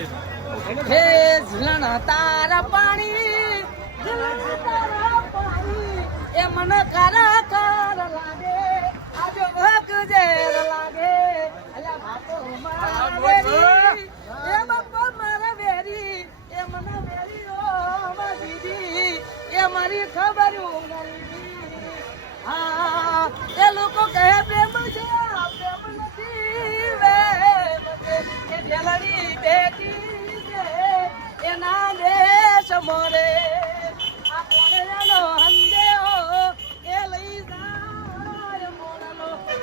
હે ઝીલણ તારા પાણી એ મને કારા વેરી, એ મને વેરી, એ મારી ખબર ઉંગરી હા લોકો કહે, પ્રેમ છે પ્રેમ નથી મોરે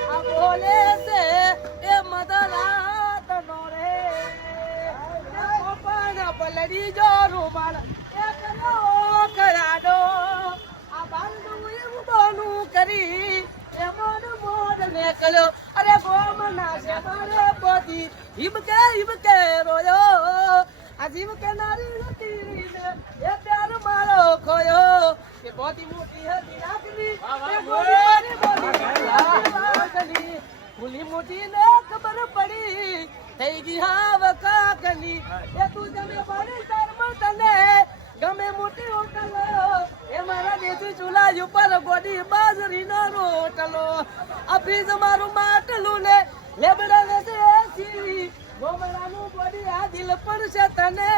આ બોલે છે એ મદરાત નો રે એ કોપણ પલડી જો રૂમાલ એ કર્યો કરાડો આ બાંધું એવું બોનું કરી, એ મોડ મોડ ને કર્યો અરે ગોમ નાશે મારે પોતી હિબકે હિબકે રોયો. આ જીવ કે નારી હતી ને એ પ્યાર મારો ખોયો કે પોતી મોટી હતી રાખલી એ ગોરી મોટી ભૂલી મોટી ને ખબર પડી થઈ ગઈ હા એ તું જમે પડી શર્મ તને ગમે મોટી હોટલો એ મારા દેશી ચૂલા ઉપર ગોડી બાજરીનો રોટલો. અભીજ મારું માટલું ને લેબડા ને દેશી ગોમડાનું ગોડી આ દિલ પર છે તને